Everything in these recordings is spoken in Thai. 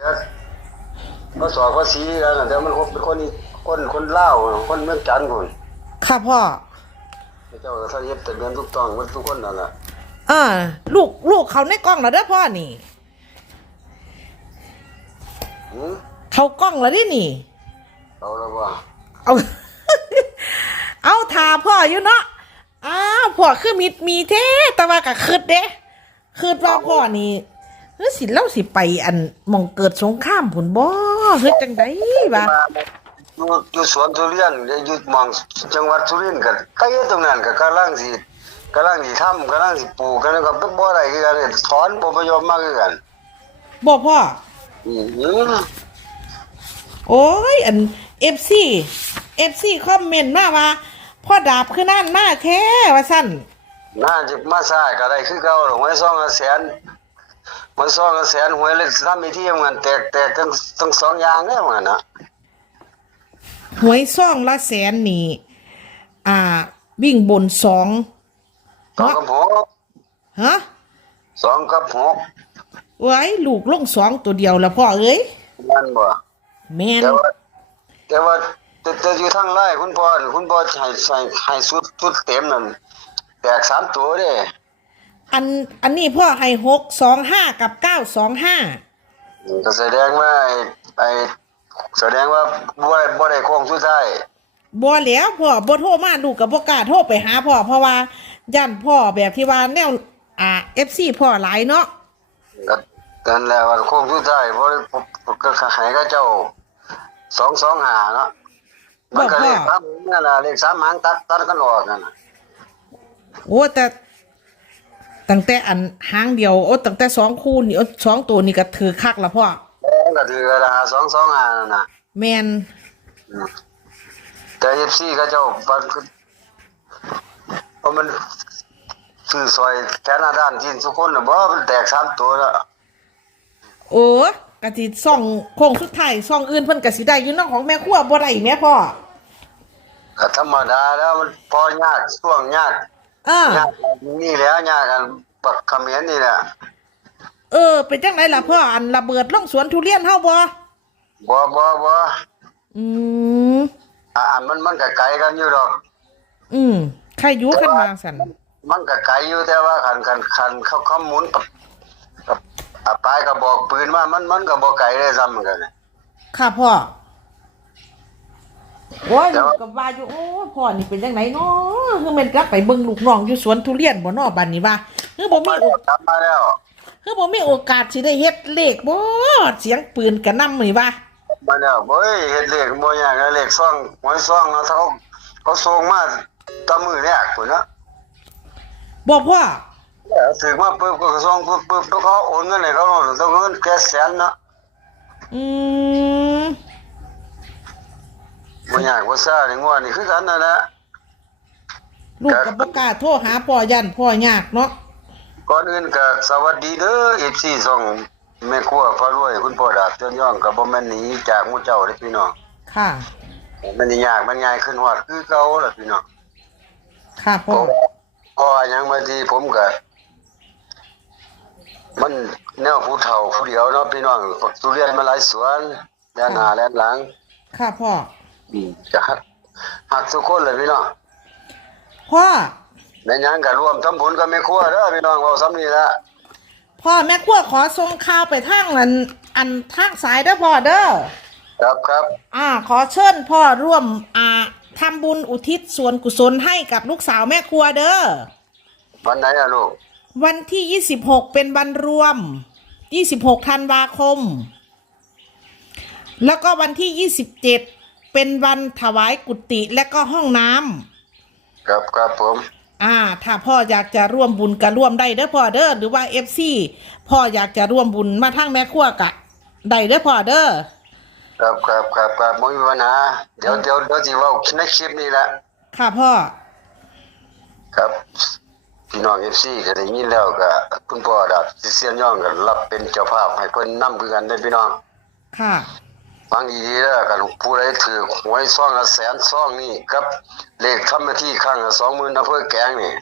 เขาสอบภาษีกันน่ะแต่มันเป็นคนนี่คนคนเล่าวคนเมืองจันทน์คนค่ะพ่อเจ้าก็ทำเย็บแต่เรียนถูกต้องมันทุกคนนั่นแหละเออลูกลูกเขาในกล้องแล้วเด้อพ่อนี่หืมเขากล้องแล้วดินี่เอาแล้วว่าเอาเอาทาพ่ออยู่เนาะอ้าวพ่อคือมีมีเท่แต่ว่าก็คืดเด้คืดว่าพ่อนี่ เฮ้ยสิเล่าสิไปอันหมองเกิดสงครามผุนบ่เฮ้ยจังไดวะอยู่อยู่สวนทุเรียนอยู่หมองจังหวัดสุรินทร์กันใกล้ตรงนั้นก็กำลังสิกำลังสิทำกำลังสิปลูกกันแล้วก็เป็นบ่ได้คือกันถอนบ่ประโยชน์มากคือกันบ่พ่อ อืมโอ้ย อันเอฟซีเอฟซีคอมเมนต์มาว่าพ่อดาบคือนั่นมาแท้ว่าสั่นน่าจะมาซ่าก็ได้คือเก่าหรอกไว้ซ่องละแสน มันซ่องละแสนหวยเลยทำพิธีเหมือนแตกแตกทั้งทั้งสองอย่างเนี่ยเหมือนนะหวยซ่องละแสนนี่อ่า วิ่งบนสองสองกับหกฮะสองกับหกไว้ลูกลงสองตัวเดียวละพ่อเอ้ยนั่นบ่แม่นแต่ว่าแต่ว่าแต่แต่อยู่ทางไร่คุณพ่อนี่คุณพ่อให้ใส่ให้สุดสุดเต็มนั่นแตกสามตัวเด้ อันอันนี้พ่อให้หกสองห้ากับเก้าสองห้าก็แสดงว่าไอ้ไอ้แสดงว่าบ่ได้บ่ได้โค้งสุดท้ายบ่แล้วพ่อบ่โทรมาลูกกับบ่กล้าโทรไปหาพ่อเพราะว่าย่านพ่อแบบที่ว่าแนวอ่า FC พ่อหลายเนาะก็กันแล้วว่าโค้งสุดท้ายบ่ได้ก็ให้กับเจ้าสองสองหาเนาะมันก็เลขสามนั่นล่ะเลขสามหางตัดตัดกันออกนั่นน่ะโอ้แต่ ตั้งแต่อันหางเดียวโอ้ตั้งแต่สองคู่นี่โอ้สองตัวนี่ก็ถือคักละพ่อแล้วก็ถือกันละสองสองหานั่นน่ะแมนแต่เอฟซีก็เจ้าปันเพราะมันซื้อซอยแค่หน้าด้านที่ทุกคนน่ะบ่มันแตกสามตัวแล้วโอ้กะสิซ่องโค้งสุดท้ายซ่องอื่นเพิ่นก็สิได้อยู่เนอกของแม่ครัวบ่ได้แม่พ่อก็ธรรมดาแล้วมันพอยากช่วงยาก เออยากนี่แหล้วยากกันปักเขมิ้นนี่แหละเออ เป็นจังไดล่ะพ่ออันระเบิดลงสวนทุเรียนเฮาบ่บ่บ่บ่อืมอะอันมันมันก็ไกลกันอยู่ดอก อืมใครอยู่คันมาสั่นมันก็ไกลอยู่แต่ว่าคันคันคันเขาเขาหมุนกับกับอะปลายกระบอกปืนมามันมันก็บ่ไกลได้ซ้ำเหมือนกันเนี่ยค่ะพ่อ โอ้ยแต่ลูว่ากกับว่าอยู่โอ้ยพ่อนี่เป็นจังไดเนาะคือแม่นกลับไปเบิ่งลูกน้องอยู่สวนทุเรียนบ่เนาะบัดนี้ว่าคือบ่มีมาโอแล้วกลับมาแล้วคือบ่มีโอกาสสิได้เฮ็ดเลขบ่เสียงปืนกระนำนี่ว่ามาแล้วเฮ้ยเฮ็ดเลขบ่ยากนะเลขซ่องหวยซ่องนะเขาเขาส่งมาตามมือแรกพุ่นนะบ่พ่อถึงมาปุ๊บก็ส่งปุ๊บปุ๊บแล้วเขาโอนเงินให้เขาต้องเงินแค่แสนนะอืม บ่ยากบ่ซ่านี่งวดนี่คือกันนั่นแหละลูกกับบ่กล้าโทรหาพ่อยันพ่อยากเนาะก่อนอื่นก็สวัสดีเด้อ FC ส่องแม่ครัวพระรวย คุณพ่อดาบเตือนย่องก็บ่แม่นหนีจากหมู่เจ้าเด้อพี่น้องค่ะ มันนี่ยากมันง่ายขึ้นฮอดคือเก่าล่ะพี่น้องค่ะเพพ่อราะว่าเพราะว่าหยังมาที่ผมก็มันแนวผู้เฒ่าผู้เดียวเนาะพี่น้องทุเรียนมาหลายสวนแล่นหน้าแล่นหลัง ค่ะพ่อ อืมจะหักหักทุกคนเลยพี่น้องพ่อแม่นหยังก็ร่วมทำบุญกับแม่ครัวเด้อพี่น้องเว้าซ้ำนี้ละพ่อแม่ครัวขอส่งข่าวไปทางอันอันทางสายเด้อพ่อเด้อครับครับอ่า ขอเชิญพ่อร่วมอ่าทำบุญอุทิศส่วนกุศลให้กับลูกสาวแม่ครัวเด้อวันไหนอะลูกวันที่ 26 เป็นวันรวม 26ธันวาคม แล้วก็วันที่ 27 เป็นวันถวายกุฏิและก็ห้องน้ำ ครับครับผม อ่า ถ้าพ่ออยากจะร่วมบุญก็ร่วมได้เด้อพ่อเด้อหรือว่าเอฟซีพ่ออยากจะร่วมบุญมาทางแม่ครัวกะได้เด้อพ่อเด้อครับครับครับครับบ่มีปัญหาเดี๋ยวเดี๋ยวเดี๋ยวสิเว้าในคลิปนี้ละค่ะพ่อ ครับพี่น้อง FC ก็ได้ยินแล้วก็คุณพ่อดาบเซียนย่องก็รับเป็นเจ้าภาพให้เพิ่นนำคือกันเด้อพี่น้อง ค่ะ ฟังดีๆเด้อกันผู้ใดถือหวยซ่องละแสนซ่องนี่กับเลขทำหน้าที่ข้างละ20,000อำเภอแกลงนี่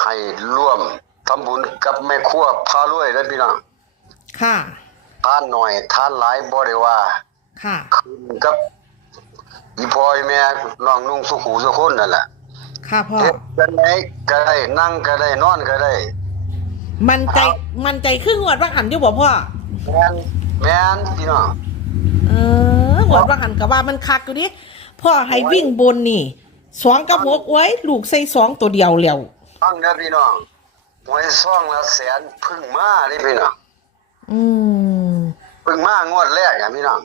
ให้ร่วมทำบุญกับแม่ครัวพารวยเด้อพี่น้องค่ะทานหน่อยทานหลายบ่ได้ว่า ค่ะขึ้นกับอีพอยแม่น้องนุ่งสุขูสุคนนั่นแหละค่ะพ่อเฮ็ดกันไหนก็ได้นั่งก็ได้นอนก็ได้ มันใจมันใจครึ่งหวดว่างหันอยู่บ่พ่อแม่นแม่นพี่น้องเออหวดว่างหันกับว่ามันคักอยู่ดิพ่อให้วิ่งบนนี่สองกับหกไว้ลูกใส่สองตัวเดียวแล้วฟังเด้อพี่น้องหวยซ่องละแสนเพึ่งมาเด้พี่น้องอืมเพึ่งมางวดแรกอะพี่น้อง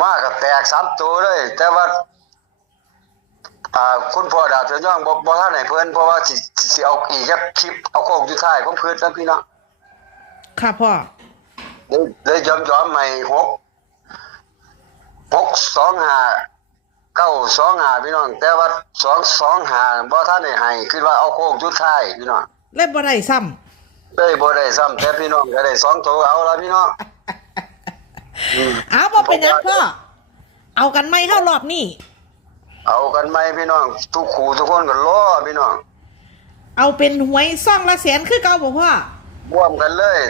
มาก็แตกสามตัวเลย แต่ว่าอ่าคุณพ่อดาวเจะย่องบ่บ่ท่านไหนเพิ่นเพราะว่าสิสิสิเอาอีกครับคลิปเอาโค้งสุดท้ายของเพิ่นนะพี่น้องค่ะพ่อ เลยเลยยอมยอมใหม่หกหกสองห้าเก้าสองห้าพี่น้อง แต่ว่าสองสองห้าบ่ท่านได้ให้คิดว่าเอาโค้งสุดท้ายพี่น้องเล่นบ่ได้ซ้ได้บ่ได้ซ้ำแต่พี่น้องก็ได้สองตัวเอาละพี่น้องอืมำเอาบ่เป็นหยังพ่อเอากันไหมเท่ารอบนี้เอากันไหมพี่น้อง ทุกขู่ทุกคนก็รอพี่น้อง เอาเป็นหวยซ่องละแสนคือเก่าบ่พ่อร่วมกันเลย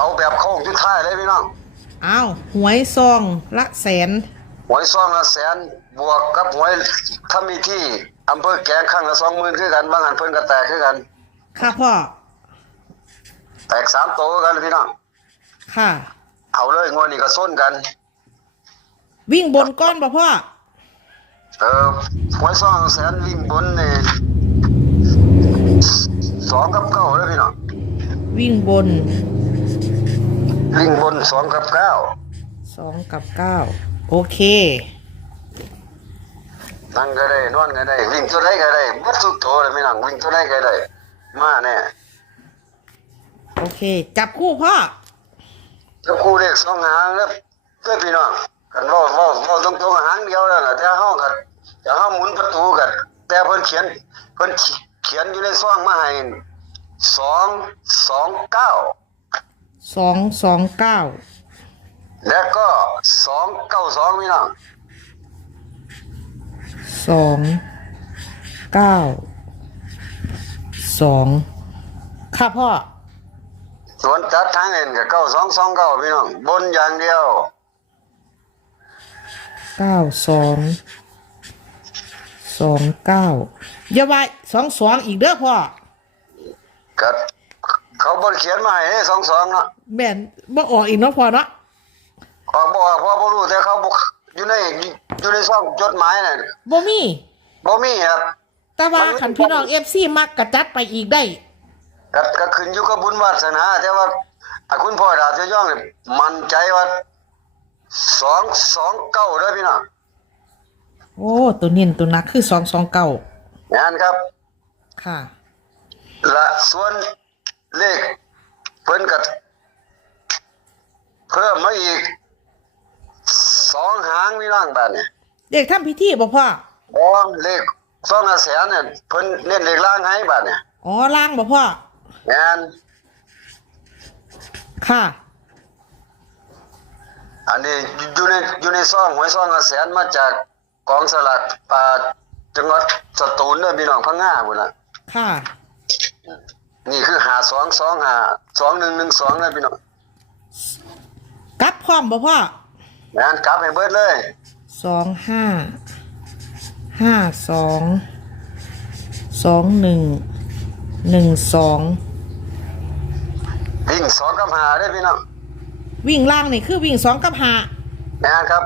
เอาแบบโค้งสุดท้ายเลยพี่น้องเอาหวยซองละแสนหวยซองละแสนบวกกับหวยถ้ามีที่อำเภอแกลงข้างละสองหมื่นคือกันบางอันเพิ่นก็แตกคือกัน ค่ะพ่อ แตกสามโตวกันพี่น้องค่ะ เอาเลยงวดนี้ก็ส้นกัน วิ่งบนก้อนบ่พ่อ เออหวยซองแสนวิ่งบนนี่สองกับเก้าเลยพี่น้องวิ่งบน วิ่งบนสองกับเก้าสองกับเก้าโอเค นั่งก็ได้นอนก็ได้ วิ่งตัวใดก็ได้บัดทุกตัวเลยพี่น้องวิ่งตัวใดก็ได้ มาแน่โอเค จับคู่พ่อก็คู่เลขสองหางแล้วเพื่อพี่น้องกันเว่าเว่าเว่าตรงๆหางเดียวนั่นแหละแต่ห้องกันแต่ห้องหมุนประตูกันแต่เพิ่นเขียนเพิ่นเขียนอยู่ในซองมาให้สองสองเก้า สองสองเก้าแล้วก็สองเก้าสองพี่น้องสองเก้าสองค่ะพ่อส่วนจัดทางเงินกับเก้าสองสองเก้าพี่น้องบนอย่างเดียวเก้าสองสองเก้าอย่าว่าสองสองอีกเด้อพ่อ กับ เขาบนเขียนมาให้สองสองเนาะแม่นบ่ออกอีกเนาะพ่อเนาะออกบอกว่าพ่อบ่รู้แต่เขาบอกอยู่ในอยู่ในซองจดหมายน่ะบ่มีบ่มีครับแต่ว่าขันพี่น้องเอฟซีมักกระจัดไปอีกได้ก็ก็ขึ้นอยู่กับบุญวาสนา แต่ว่าอะคุณพ่อดาวจะย่องเนี่ยมั่นใจว่าสองสองเก้าเด้อพี่น้องโอ้ตัวเน้นตัวหนักคือสองสองเก้างานครับ ค่ะและส่วน เลขเพิ่นก็เพิ่มมาอีกสองหางพี่น้องบ้านเนี่ยเด็กทำพิธีบ่พ่อบ่เลขสองแสนเนี่ยเพิ่นเน้นเลขล่างให้บ้านเนี่ยอ๋อล่างบ่พ่องานค่ะ อันนี้อยู่ในอยู่ในซองหวยซองละแสนมาจากกองสลากอ่าจังหวัดสตูลเด้อพี่น้องพังงาพุ่นน่ะค่ะ นี่คือหาสองสองหาสองหนึ่งหนึ่งสองนะพี่น้องกลับพร้อมบ่พ่องานกลับให้เบิดเลยสองห้าห้าสองสองหนึ่งหนึ่งสองวิ่งสองกับหาได้อพี่น้องวิ่งล่างนี่คือวิ่งสองกับห้างานครับ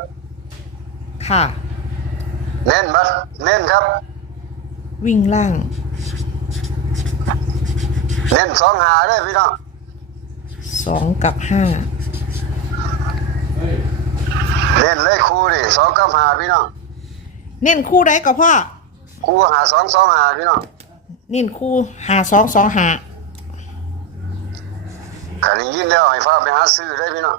ค่ะ เน้นบัดเน้นครับ วิ่งล่าง เน้นสองหาได้อพี่น้องสองกับห้าเน้นเลยครูดิสองกับหาพี่น้องเน้นคู่ใดก็พ่อครูหาสองสองหาพี่น้องเน้นคู่หาสองสองหาขันยินแล้วให้ฟ้าไปหาซื้อได้อพี่น้อง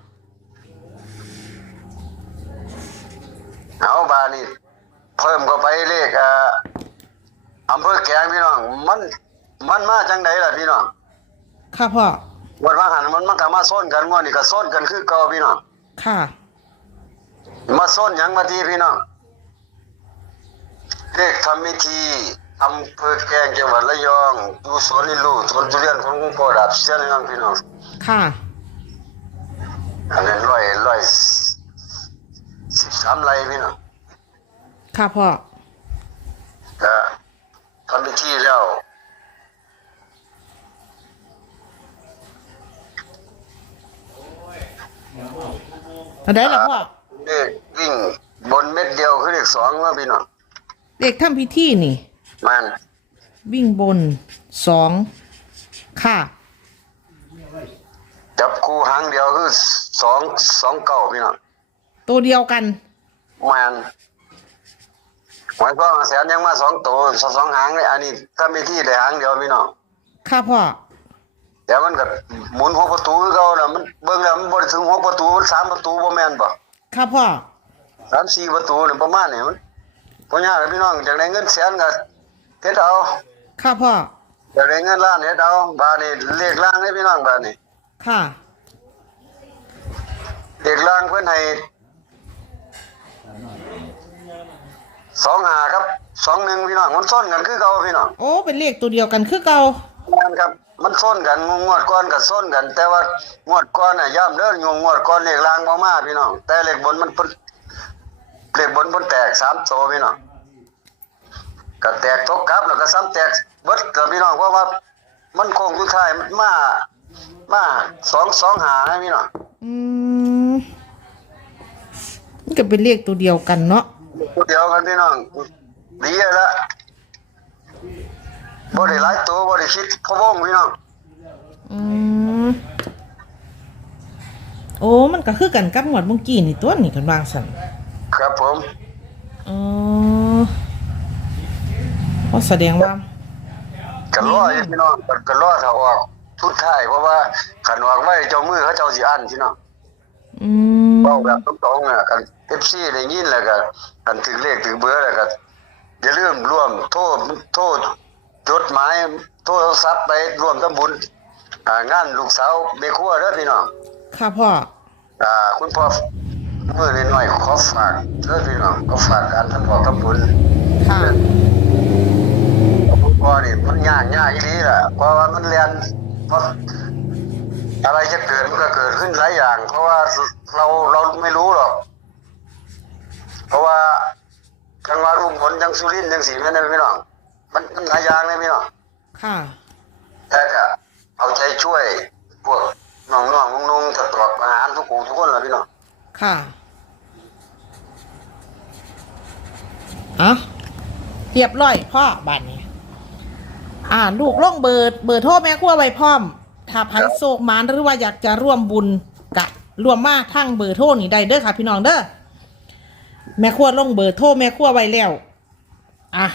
เอาบานี่เพิ่มเข้าไปเลขอ่าอำเภอแกลงพี่น้องมัน มันมาจังไดล่ะพี่น้องค่ะพ่อวันว่าหันมันมันก็มาส้นกันงวดนี่ก็ส้นกันคือเก่าพี่น้องค่ะ มาส้นหยังมาทีพี่น้องเลขทำพิธีอำเภอแกลงจังหวัดระยองอยู่สวนนี่รู้สวนทุเรียนของพ่อดาบเสียนยังพี่น้องค่ะอันนั้นร้อยร้อยสิบสามไร่พี่น้องค่ะพ่อ ก็ทำพิธีแล้ว อันใดล่ะพ่อเลขวิ่งบนเม็ดเดียวคือเลขสองว่าพี่น้องเด็กทำพิธีนี่ มันวิ่งบนสองค่ะจับคู่หางเดียวคือสองสองเก้าพี่น้องตัวเดียวกัน มันหมายความว่าแสนยังมาสองตัวสองสองหางเลยอันนี้ถ้ามีที่ได้หางเดียวพี่น้องค่ะพ่อ เดี๋ยวมันก็หมุนหกประตูคือเก่าน่ะมันเบิ่งแล้วมันบ่ได้ถึงหกประตูมันสามประตูบ่แม่นบ่ค่ะพ่อสามสี่ประตูนี่ประมาณนี้มันบ่ยากเลยพี่น้องอยากได้เงินแสนก็เฮ็ดเอาค่ะพ่ออยากได้เงินล้านเฮ็ดเอาบาดนี้เลขล่างเลยพี่น้องบาดนี้ค่ะเลขล่างเพิ่นให้สองหาครับสองหนึ่งพี่น้องมันซ้อนกันคือเก่าพี่น้องโอ้เป็นเลขตัวเดียวกันคือเก่านั่นครับ มันซ้อนกันงวดก่อนก็ซ้อนกัน แต่ว่างวดก่อนน่ะย่ำเด้องงวดก่อนเลขล่างบ่มาพี่น้องแต่เลขบนมันเพิ่นเลขบนเพิ่นแตกสามโตพี่น้องก็แตกตกกลับแล้วก็ซ้ำแตกเบิดกับพี่น้องเพราะว่า มันคงสุดท้ายมันมามาสองสองหานะพี่น้องอืมนี่ก็เป็นเลขตัวเดียวกันเนาะตัวเดียวกันพี่น้องดีแล้วละ บ่ได้หลายตัวบ่ได้คิดพะวงพี่น้องอืมโอ้มันก็คือกันกับหมวดเมื่อกี้นี่ตัวนี่กันวางสันครับผมอ๋อเพราะแสดงว่าก็รออยู่พี่น้องก็รอถ้าออกทุดท้ายเพราะว่าขันออกไว้เจ้ามือเขาเจ้าสิอันพี่น้องอืมเว้าแบบตรงๆน่ะกัน FC ได้ยินแล้วก็กันถึงเลขถึงเบอร์แล้วก็อย่าลืมร่วมโทษโทษ จดหมายโทรศัพท์ไปร่วมทำบุญอ่างานลูกสาวแม่ครัวเด้อพี่น้องค่ะพ่ออ่าคุณพ่อมื้อน้อยๆขอฝากเด้อพี่น้องขอฝากการทำบุญทำบุญค่ะคุณพ่อนี่มันยากยากอีหลีล่ะเพราะว่ามันเรียนเพราะอะไรจะเกิดมันก็เกิดขึ้นหลายอย่าง เพราะว่าเราเราไม่รู้หรอก เพราะว่าจังหวัดอุบลจังสุรินทร์จังสีแม่นนะพี่น้อง มันมันหลายอย่างเลยพี่น้องค่ะ แต่ก็เอาใจช่วยพวกน้องๆนุ่งๆตลอดอาหารทุกคนทุกคนเลยพี่น้องค่ะอะเรียบร้อยพ่อบ้านนี้ อ่าลูกล่องเบอร์เบอร์โทรแม่ครัวไว้พร้อม ถ้าพันโศกหมานหรือว่าอยากจะร่วมบุญกะร่วมมาทั้งเบอร์โทรนี่ได้เด้อค่ะ พี่น้องเด้อแม่ครัวลงเบอร์โทรแม่ครัวไว้แล้ว อะ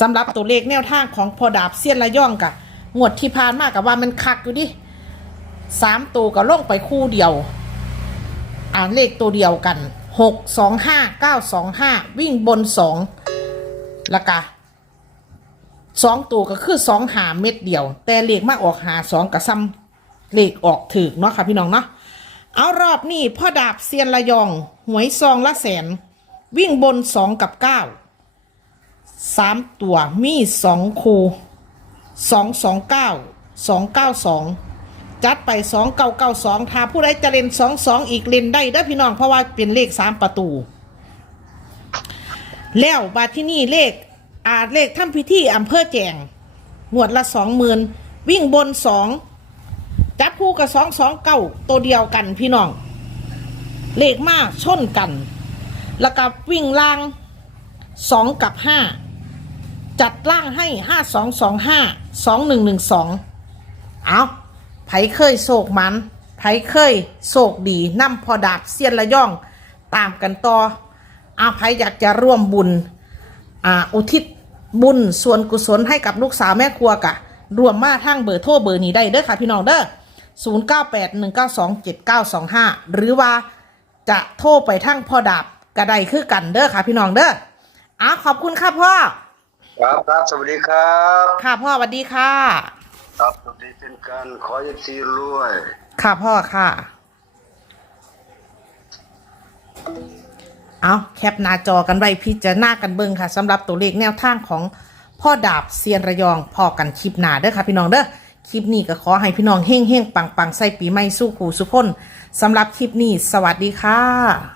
สำหรับตัวเลขแนวทางของพอดาบเซียนระย่องกะงวดที่ผ่านมากับว่ามันคักอยู่ดิสามตัวก็ลงไปคู่เดียว อ่านเลขตัวเดียวกันหกสองห้าเก้าสองห้าวิ่งบนสองล้วก็สองตัวก็คือสองหาเม็ดเดียว แต่เลขมาออกหาสองกับซ้ำเลขออกถึกเนาะค่ะพี่น้องเนาะเอารอบนี้พ่อดาบเซียนระยอง หวยซองละแสน วิ่งบนสองกับเก้า สามตัวมีสองคูสองสองเก้าสองเก้าสองจัดไปสองเก้าเก้าสองถ้าผู้ใดจะเล่นสองสองอีกเล่นได้เด้อพี่น้องเพราะว่าเป็นเลขสามประตู แล้วบาทที่นี่เลขอาเลขทำพิธีอำเภอแจงงวดละสองหมื่นวิ่งบนสองจับคู่กับสองสองเก้าตัวเดียวกันพี่น้อง เลขมากชนกัน แล้วก็วิ่งล่างสองกับห้า จัดล่างให้ห้าสองสองห้าสองหนึ่งหนึ่งสองเอาไผเคยโศกมันไผเคยโศกดีนำพอดาบเซียนระย่องตามกันต่ออาไผอยากจะร่วมบุญอ่าอุทิศบุญส่วนกุศลให้กับลูกสาวแม่ครัวกะ รวมมาทั้งเบอร์โทรเบอร์นี้ได้เด้อค่ะพี่น้องเด้อ0 9 8 1 9 2 7 9 2 5 หรือว่าจะโทรไปทั้งพ่อดาบกระไดคือกันเด้อค่ะพี่น้องเด้ออะขอบคุณค่ะพ่อ ครับครับสวัสดีครับ ค่ะพ่อสวัสดีค่ะ ครับสวัสดีเป็นการขอเอฟซีรวย ค่ะพ่อค่ะ เอาแคปหน้าจอกันไว้พิจารณากันเบิ่งค่ะสำหรับตัวเลขแนวทางของพ่อดาบเซียนระยองพอกันคลิปหน้าเด้อค่ะพี่น้องเด้อคลิปนี้ก็ขอให้พี่น้องเฮงเฮงๆปังปังๆใส่ปีใหม่สู้ขู่สุขคนสำหรับคลิปนี้ สวัสดีค่ะ